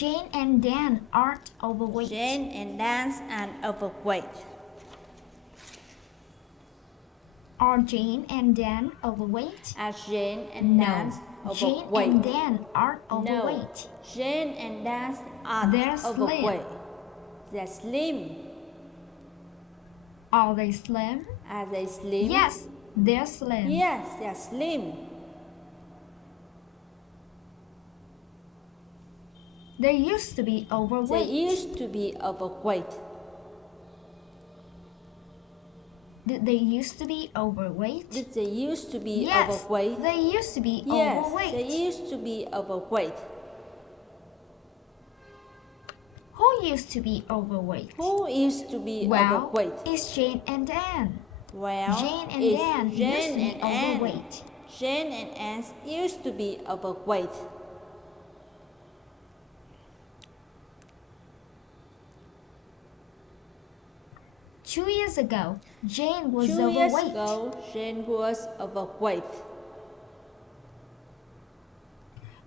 Jane and Dan aren't overweight. Jane and Dan are overweight. Are Jane and Dan overweight? Are Jane and Dan No, Jane overweight? and Dan aren't No, overweight. Jane and Dan aren't They're slim. overweight. They're slim. Are they slim? Are they slim? Yes, they're slim. Yes, they're slim. They used to be overweight. They used to be overweight. Did they used to be overweight? Did they used to be Yes, overweight? they used to be Yes, overweight. they used to be overweight. Who used to be overweight? Who used to be Well, overweight? it's Jane and Dan. Well, Jane and it's Dan Jane used to be and Anne. overweight. Jane and Anne used to be overweight. Two years ago, Jane was 2 years overweight. ago, Jane was overweight.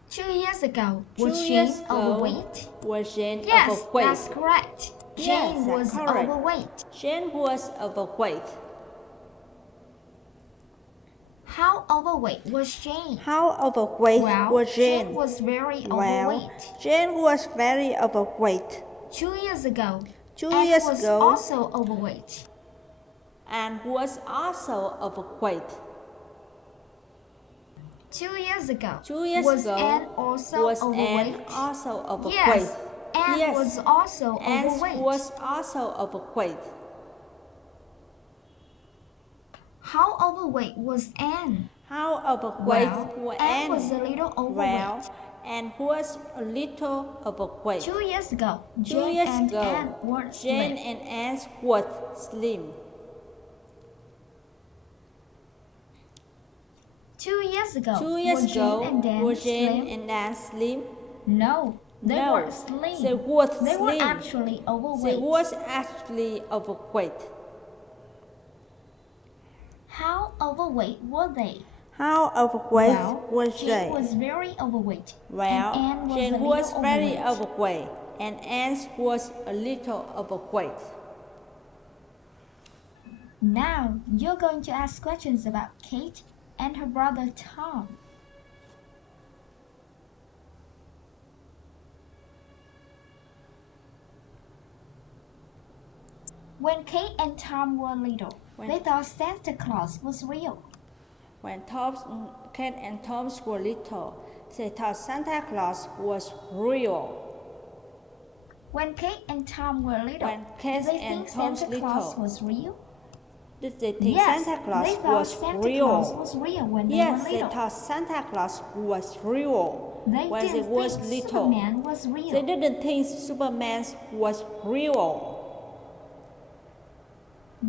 2 years ago, was 2 Jane years ago, overweight? was Jane Yes, overweight? that's correct. Yes, Jane that's was correct. overweight. Jane was overweight. How overweight was Jane? How overweight Well, was Jane? Jane was very Well, overweight. Jane was very overweight. 2 years ago, 2 Anne years was ago, also overweight. Anne was also overweight. 2 years ago, 2 years was ago, Anne also was overweight? Anne also overweight? Yes, Anne Yes, was also Anne overweight. was also overweight. How overweight was Anne? How overweight Well, was Anne Anne? was a little overweight. Well, Anne was a little overweight. 2 years ago, 2 Jane years and ago, Anne were Jane slim. and Anne were slim. 2 years ago, 2 years were ago, Jane and Dan were Jane slim? and Anne slim? No, they No, were slim. they were They were slim. actually They overweight. was actually overweight. How overweight were they? How overweight Well, was Jane Jane? was very overweight. Well, and Anne was Jane a little was very overweight. overweight, and Anne was a little overweight. Now, you're going to ask questions about Kate and her brother Tom. When Kate and Tom were little, they thought Santa Claus was real. When Kate and Tom were little, they thought Santa Claus was real. When Kate and Tom were little, When Kate did they and think Tom Santa little, Claus was real? Did they think Yes, Santa Claus they thought was Santa real? Claus was real when they Yes, were they little. thought Santa Claus was real They when they didn't was think little. Superman was real. They didn't think Superman was real.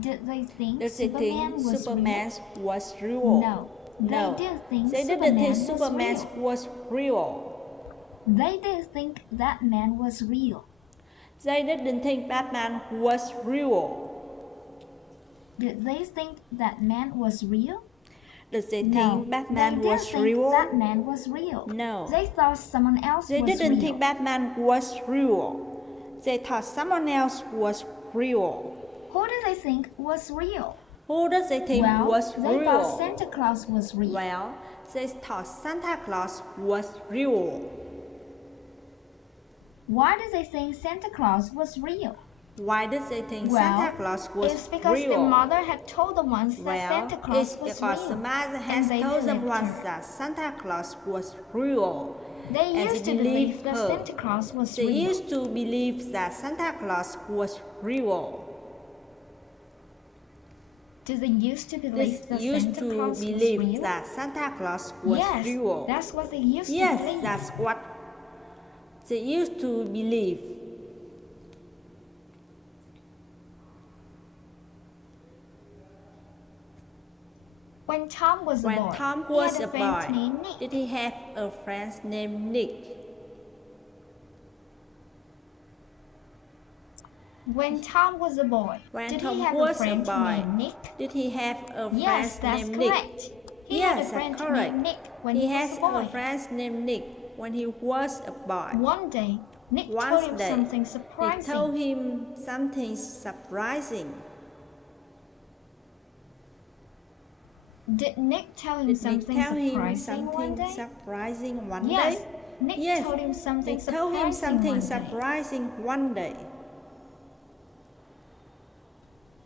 Did they think Did they Superman think was Superman real? was real? No, No. they didn't think They Superman didn't think was Superman real. was real. They didn't think that man was real. They didn't think Batman was real. Did they think that man was real? Did they No, think Batman they was didn't think real? that man was real. No. They thought someone else They was didn't real. think Batman was real. They thought someone else was real. Who did they think was real? Who does they think Well, was they real? thought Santa Claus was real. Well, they thought Santa Claus was real. Why did they think Santa Claus was real? Why did they think Well, Santa Claus was it's because real? their mother had told them once that Well, Santa Claus it's was because real. the mother and has they told them believed once her. that Santa Claus was real. They and used they to believe believed that her. Santa Claus was They real. used to believe that Santa Claus was real. Did they used to believe They that used Santa to Claus was believe real? that Santa Claus was Yes, real. that's what they used to Yes, believe. that's what they used to believe. When Tom was a When boy, Tom he was had a a friend boy, named Nick. did he have a friend named Nick? When Tom was a boy, When did Tom he have a was a friend boy, named Nick? did he have a friend Yes, that's named Nick? correct. He Yes, had a that's friend correct. named Nick when he he was has a boy. a friend named Nick when he was a boy. One day, Nick One told him day, something he surprising. told him something surprising. Did Nick tell him Did something Nick tell him surprising one something day? surprising one Yes, day? Nick Yes, told him something Nick told him surprising something one day. surprising one day.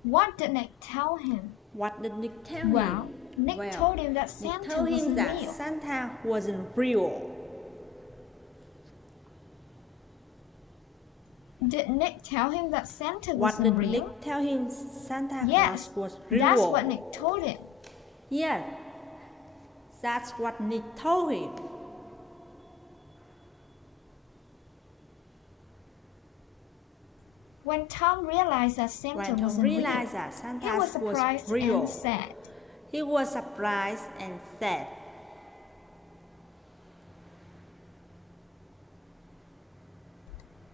What did Nick tell him? What did Nick tell Well, him? Nick told him that Nick Santa told him wasn't that real. Santa wasn't real. Did Nick tell him that Santa What wasn't did real? Nick tell him Santa Yes, Claus was real? that's what Nick told him. Yes, that's what Nick told him. When Tom realized that Santa wasn't real, he was surprised and sad. He was surprised and sad.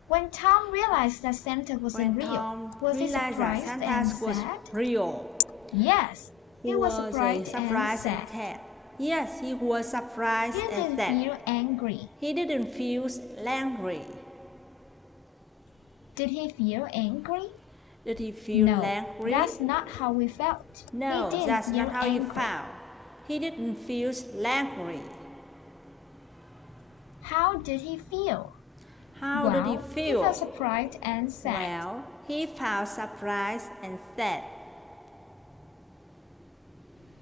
When Tom realized that Santa wasn't real, was he surprised and sad? Real. Yes, he was surprised and sad. Yes, he was surprised He and didn't sad. feel angry. He didn't feel angry. Did he feel angry? Did he feel No, angry? that's not how we felt. No, he didn't that's feel not how angry. he felt. He didn't feel angry. How did he feel? How did he feel? He felt surprised and sad. Well, he felt surprised and sad.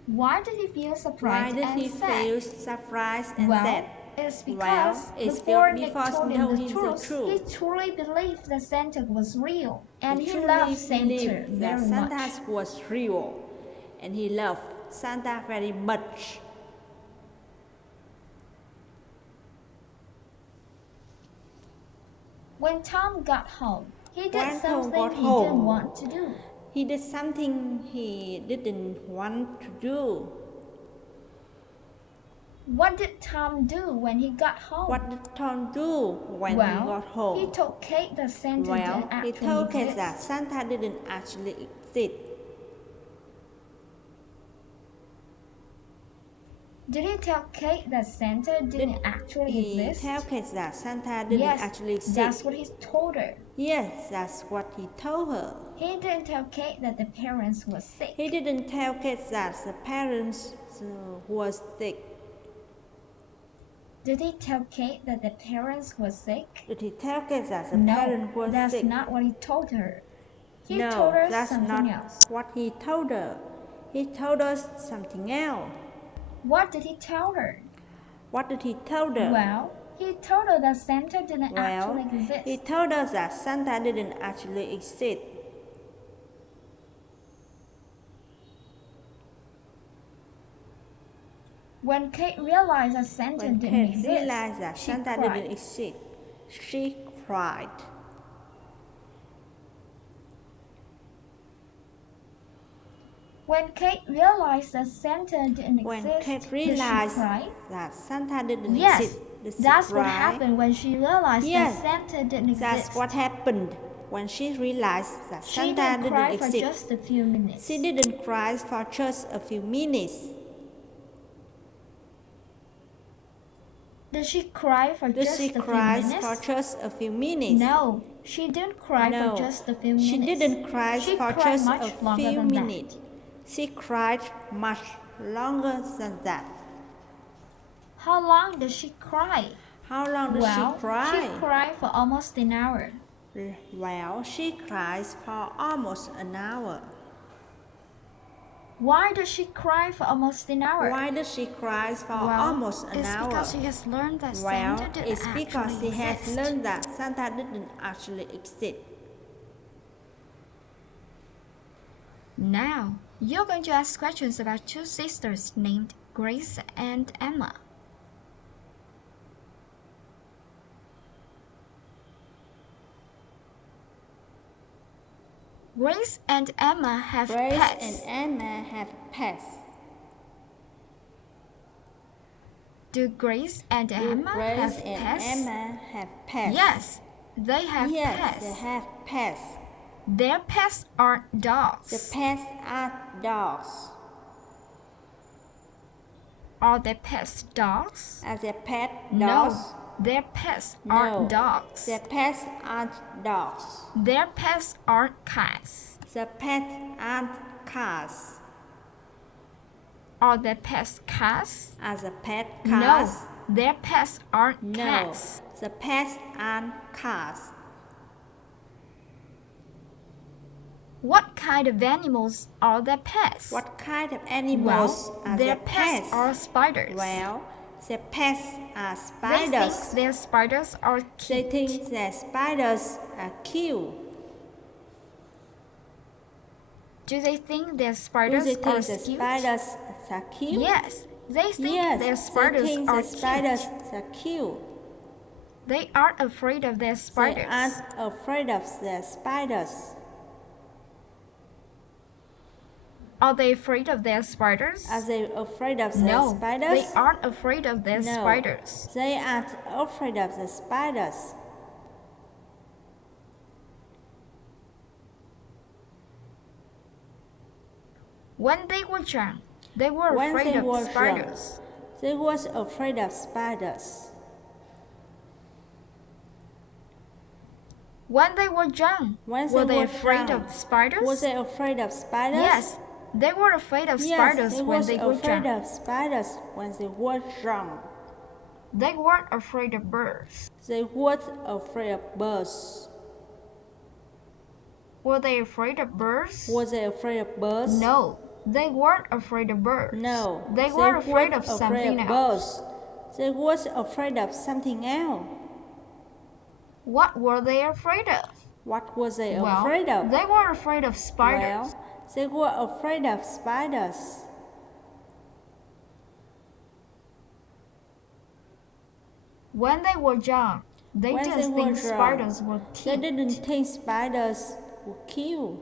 Why did he feel surprised Why did he and sad? feel surprised and sad? It's because before Nick told him the truth, he truly believed that Santa was real, and he loved Santa very Santa much. was real, and he loved Santa very much. When Tom got home, he did something he didn't want to do. He did something he didn't want to do. What did Tom do when he got home? What did Tom do when he got home? He told Kate that Santa didn't actually he told Kate exist. that Santa didn't actually exist. Did he tell Kate that Santa didn't actually exist? He tell Kate that Santa didn't actually exist. That's what he told her. Yes, that's what he told her. He didn't tell Kate that the parents were sick. He didn't tell Kate that the parents were sick. Did he tell Kate that the parents were sick? Did he tell Kate that the parents were sick? No, that's not what he told her. He no, told her that's something not else. what he told her. He told us something else. What did he tell her? What did he tell her? Well, he told her that Santa didn't actually exist. He told us that Santa didn't actually exist. When Kate realized that Santa didn't exist, she cried. When Kate realized that Santa didn't exist, that's what happened when she realized that Santa didn't exist. That's what happened when she realized that Santa didn't exist. She didn't cry for just a few minutes. She didn't cry for just a few minutes. Did she cry for just a few minutes? No, she didn't cry for just a few minutes. She didn't cry for just a few minutes. She cried much longer than that. How long did she cry? How long did she cry? She cried for almost an hour. Well, she cries for almost an hour. Why does she cry for almost an hour? Why does she cry for almost an hour? It's because she has learned that Santa didn't actually exist. Now, you're going to ask questions about two sisters named Grace and Emma. Grace and Emma have pets. Do Grace and Emma have pets? Yes, they have pets. Their pets are dogs. The pets are dogs. Are their pets dogs? Are their pet No, dogs? their pets No, aren't dogs. their pets aren't dogs. Their pets aren't cats. The pets aren't cats. Are their pets cats? Are the pet No, cats? their pets aren't No, cats. the pets aren't cats. What kind of animals are their pets? What kind of animals are their their pets pets? are spiders. Well, their pets are They spiders. think their spiders are They cute. think that spiders are cute. Do they think their Do spiders they are think that cute? spiders are cute? Yes, they think Yes, their they spiders think are that spiders cute. are cute. They aren't afraid of their They spiders. aren't afraid of their spiders. Are they afraid of their spiders? Are they afraid of their No, spiders? they aren't afraid of their No, spiders. they aren't afraid of the spiders. When they were young, they were When afraid they of were spiders. young, they was afraid of spiders. When they were young, When were they they were afraid young, of spiders? Was they afraid of spiders? Yes, they were afraid of Yes, spiders they when was they were afraid young. of spiders when they were young. They weren't afraid of birds. They weren't afraid of birds. Were they afraid of birds? Was they afraid of birds? No, they weren't afraid of birds. No, they were afraid weren't of something of else. birds. They was afraid of something else. What were they afraid of? What was they Well, afraid of? they were afraid of spiders. Well, they were afraid of spiders. When they were young, they When didn't they think were young, spiders were They cute. didn't think spiders were cute.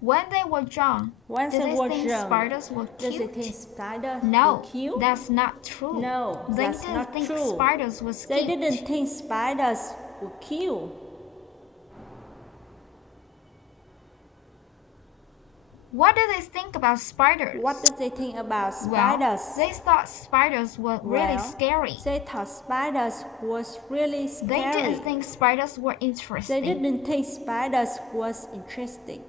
When they were young, When did they they were think young, spiders were Did they cute? think spiders No, were cute? that's not true. No, they that's didn't not think true. spiders was They cute. didn't think spiders were cute. What did they think about spiders? What did they think about Well, spiders? they thought spiders were really scary. They thought spiders was really scary. They didn't think spiders were They interesting. didn't think spiders was interesting.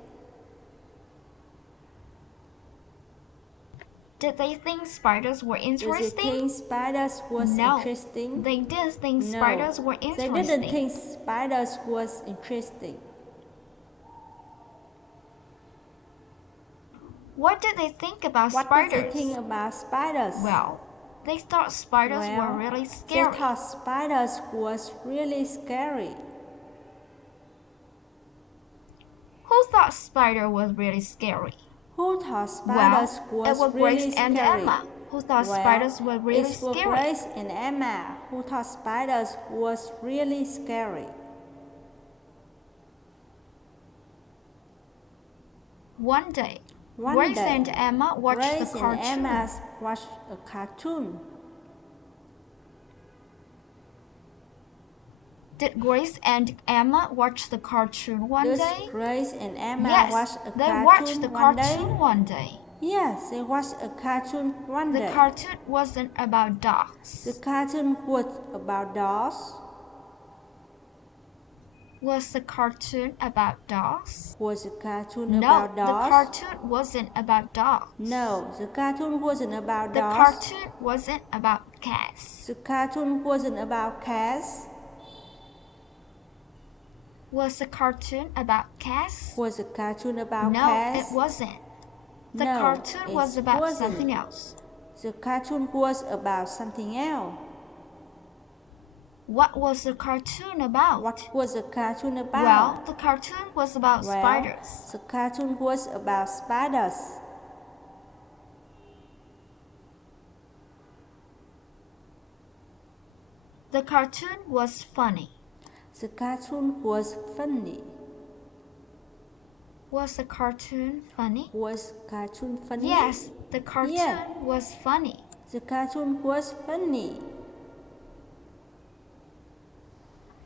Did they think spiders were Did they interesting? think spiders was No, interesting? they didn't think No, spiders were They interesting. didn't think spiders was interesting. What did they think about What spiders? did they think about spiders? Well, they thought spiders were really They scary. thought spiders was really scary. Who thought spider was really scary? Who thought spiders Well, was it was really Grace and scary? Emma who thought Well, spiders were really it was scary. Grace and Emma who thought spiders was really scary. One day, One Grace day, and Emma watched Grace the and cartoon. Emma watched a cartoon. Did Grace and Emma watch the cartoon one Does day? Grace and Emma Yes, watch a they cartoon watched the one day? cartoon one day. Yes, they watched a cartoon one The day. cartoon wasn't about dogs. The cartoon was about dogs. Was the cartoon about dogs? Was the cartoon No, about the dogs? cartoon wasn't about dogs. No, the cartoon wasn't about The dogs. cartoon wasn't about cats. The cartoon wasn't about cats. Was the cartoon about cats? Was the cartoon about No, cats? it wasn't. The No, cartoon was it about wasn't. something else. The cartoon was about something else. What was the cartoon about? What was the cartoon about? Well, the cartoon was about Well, spiders. the cartoon was about spiders. The cartoon was funny. The cartoon was funny. Was the cartoon funny? Was cartoon funny? Yes, the cartoon Yeah. was funny. The cartoon was funny.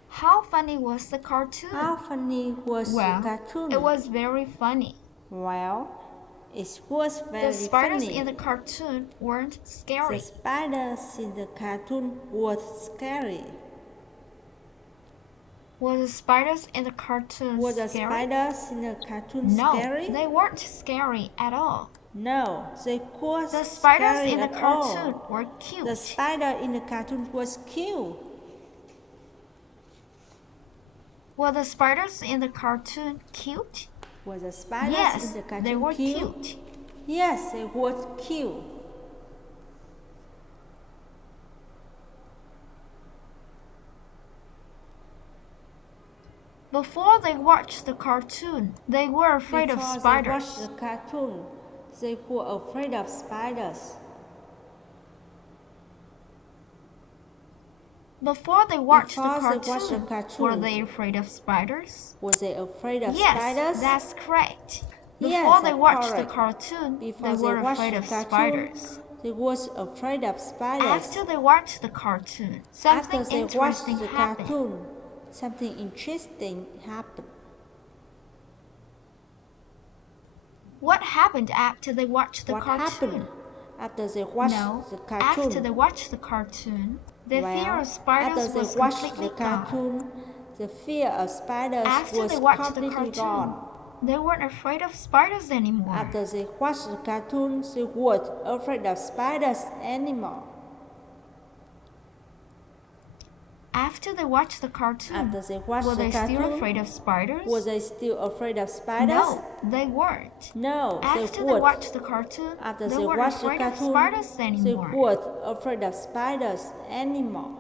How funny was the cartoon? How funny was Well, the cartoon? it was very funny. Well, It was very The spiders funny. in the cartoon weren't scary. The spiders in the cartoon were scary. Were the spiders in the cartoon Were the scary? spiders in the cartoon No, scary? they weren't scary at all. No, they weren't The spiders scary in the at cartoon all. were cute. The spider in the cartoon was cute. Were the spiders in the cartoon cute? Were the spiders Yes, in the cartoon they were cute? cute. Yes, they were cute. Before they watched the cartoon, they were afraid of Before spiders. they watched the cartoon, they were afraid of spiders. Before they watched Before the they watched the cartoon, were they afraid of spiders? Were they afraid of Yes, spiders? that's correct. Yes, Before they watched correct. the cartoon, Before they were watched afraid the of cartoon, spiders. they was afraid of spiders. After they watched the cartoon, something After they interesting watched the happened. cartoon, something interesting happened. What happened after they watched the What cartoon? happened after they watched No, the cartoon? after they watched the cartoon, the fear Well, of spiders after was they watched completely the gone. cartoon, the fear of spiders After was they watched the completely cartoon, gone. they weren't afraid of spiders anymore. After they watched the cartoon, they weren't afraid of spiders anymore. After they watched the cartoon, After they watched were the they cartoon, still afraid of spiders? were they still afraid of spiders? No, they weren't. No, After they they weren't. watched the cartoon, After they they weren't watched the afraid of cartoon, spiders they anymore. weren't afraid of spiders anymore.